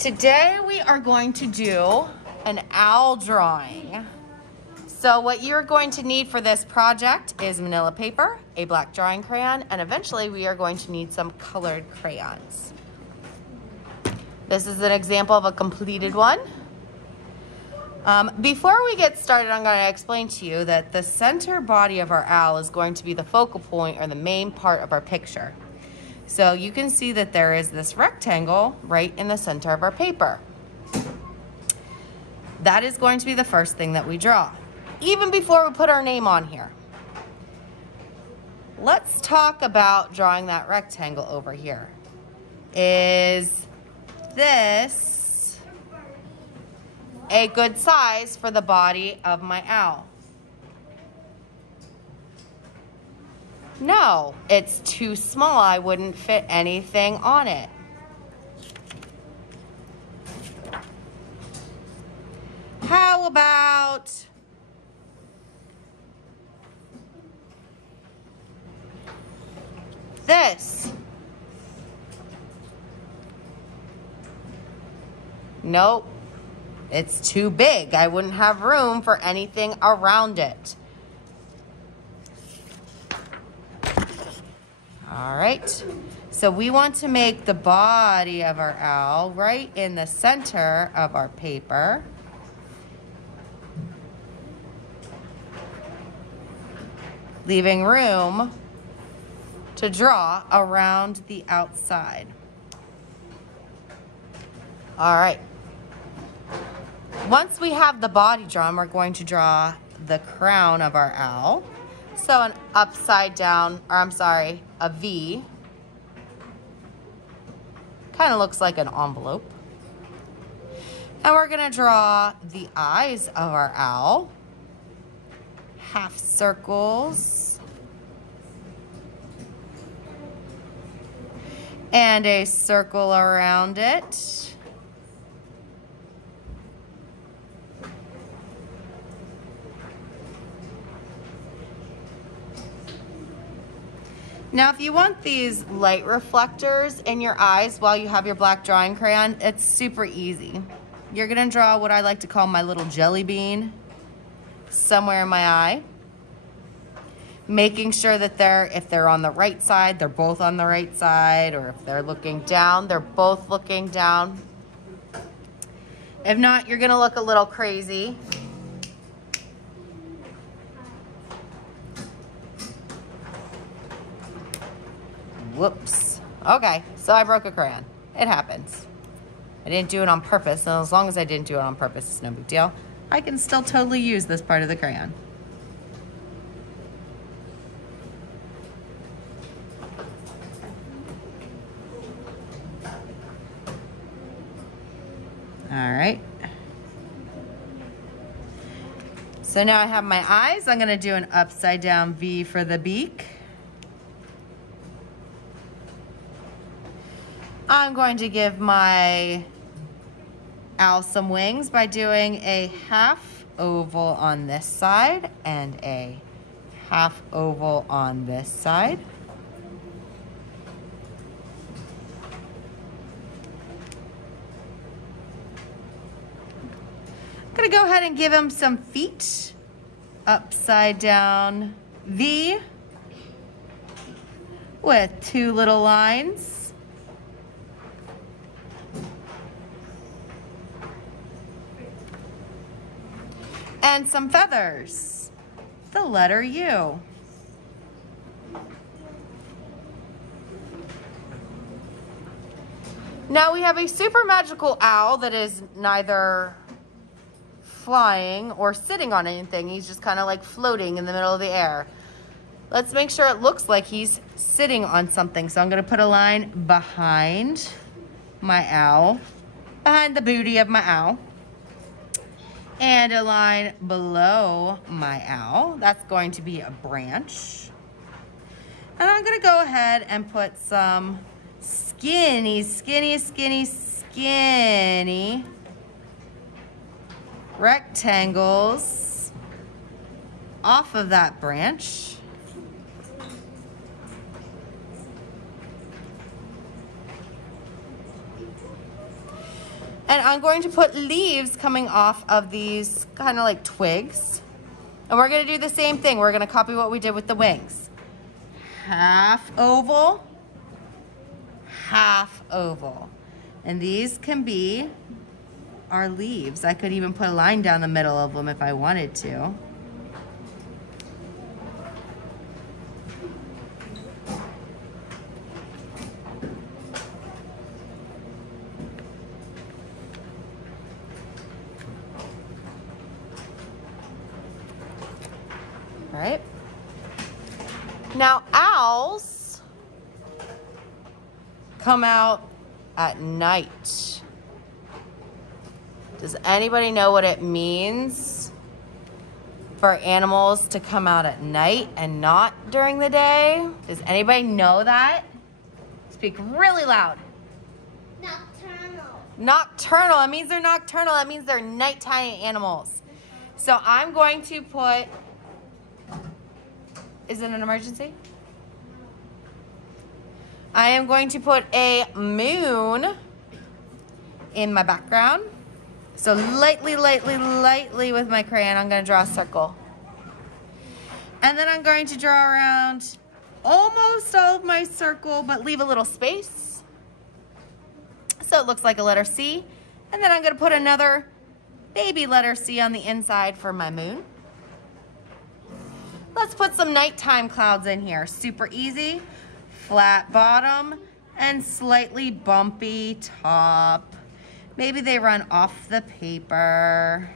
Today we are going to do an owl drawing. So what you're going to need for this project is manila paper, a black drawing crayon, and eventually we are going to need some colored crayons. This is an example of a completed one. Before we get started, I'm going to explain to you that the center body of our owl is going to be the focal point or the main part of our picture. So you can see that there is this rectangle right in the center of our paper. That is going to be the first thing that we draw, even before we put our name on here. Let's talk about drawing that rectangle over here. Is this a good size for the body of my owl? No, it's too small. I wouldn't fit anything on it. How about this? Nope, it's too big. I wouldn't have room for anything around it. All right, so we want to make the body of our owl right in the center of our paper. Leaving room to draw around the outside. All right. Once we have the body drawn, we're going to draw the crown of our owl. So an upside down, or I'm sorry, a V. Kind of looks like an envelope. And we're going to draw the eyes of our owl. Half circles. And a circle around it. Now, if you want these light reflectors in your eyes while you have your black drawing crayon, it's super easy. You're gonna draw what I like to call my little jelly bean somewhere in my eye, making sure that if they're on the right side, they're both on the right side, or if they're looking down, they're both looking down. If not, you're gonna look a little crazy. Whoops. Okay, so I broke a crayon. It happens. I didn't do it on purpose, and as long as I didn't do it on purpose, it's no big deal. I can still totally use this part of the crayon. All right. So now I have my eyes. I'm gonna do an upside down V for the beak. I'm going to give my owl some wings by doing a half oval on this side and a half oval on this side. I'm gonna go ahead and give him some feet. Upside down V with two little lines. And some feathers, the letter U. Now we have a super magical owl that is neither flying or sitting on anything. He's just kind of like floating in the middle of the air. Let's make sure it looks like he's sitting on something. So I'm gonna put a line behind my owl, behind the booty of my owl. And a line below my owl. That's going to be a branch. And I'm gonna go ahead and put some skinny rectangles off of that branch. And I'm going to put leaves coming off of these kind of like twigs. And we're gonna do the same thing. We're gonna copy what we did with the wings. Half oval, half oval. And these can be our leaves. I could even put a line down the middle of them if I wanted to. Right? Now owls come out at night. Does anybody know what it means for animals to come out at night and not during the day? Does anybody know that? Speak really loud. Nocturnal. Nocturnal. It means they're nocturnal. That means they're nighttime animals. So I'm going to put, is it an emergency? I am going to put a moon in my background. So lightly, lightly, lightly with my crayon, I'm going to draw a circle. And then I'm going to draw around almost all of my circle, but leave a little space. So it looks like a letter C. And then I'm going to put another baby letter C on the inside for my moon. Let's put some nighttime clouds in here. Super easy. Flat bottom and slightly bumpy top. Maybe they run off the paper.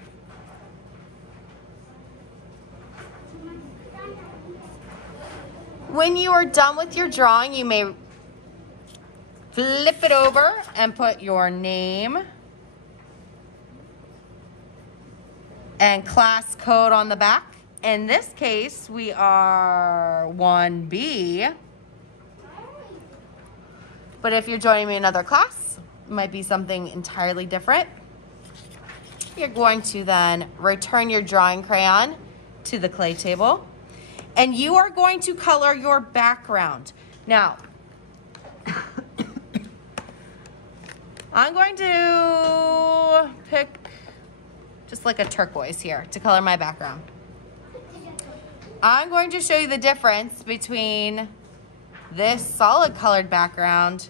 When you are done with your drawing, you may flip it over and put your name and class code on the back. In this case, we are 1B. But if you're joining me in another class, it might be something entirely different. You're going to then return your drawing crayon to the clay table, and you are going to color your background. Now, I'm going to pick just like a turquoise here to color my background. I'm going to show you the difference between this solid colored background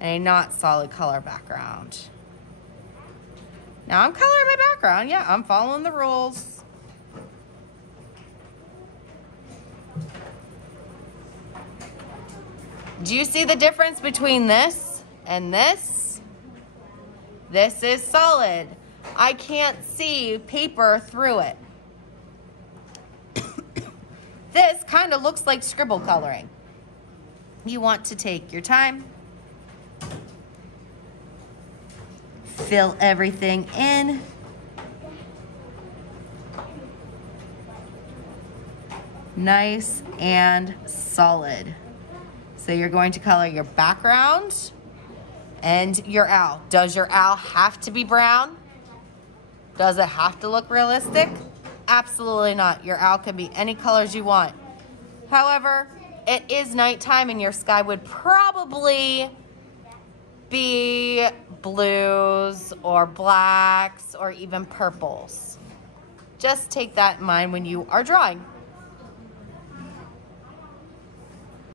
and a not solid color background. Now I'm coloring my background. Yeah, I'm following the rules. Do you see the difference between this and this? This is solid. I can't see paper through it. This kind of looks like scribble coloring. You want to take your time. Fill everything in. Nice and solid. So you're going to color your background and your owl. Does your owl have to be brown? Does it have to look realistic? Absolutely not. Your owl can be any colors you want. However, it is nighttime and your sky would probably be blues or blacks or even purples. Just take that in mind when you are drawing.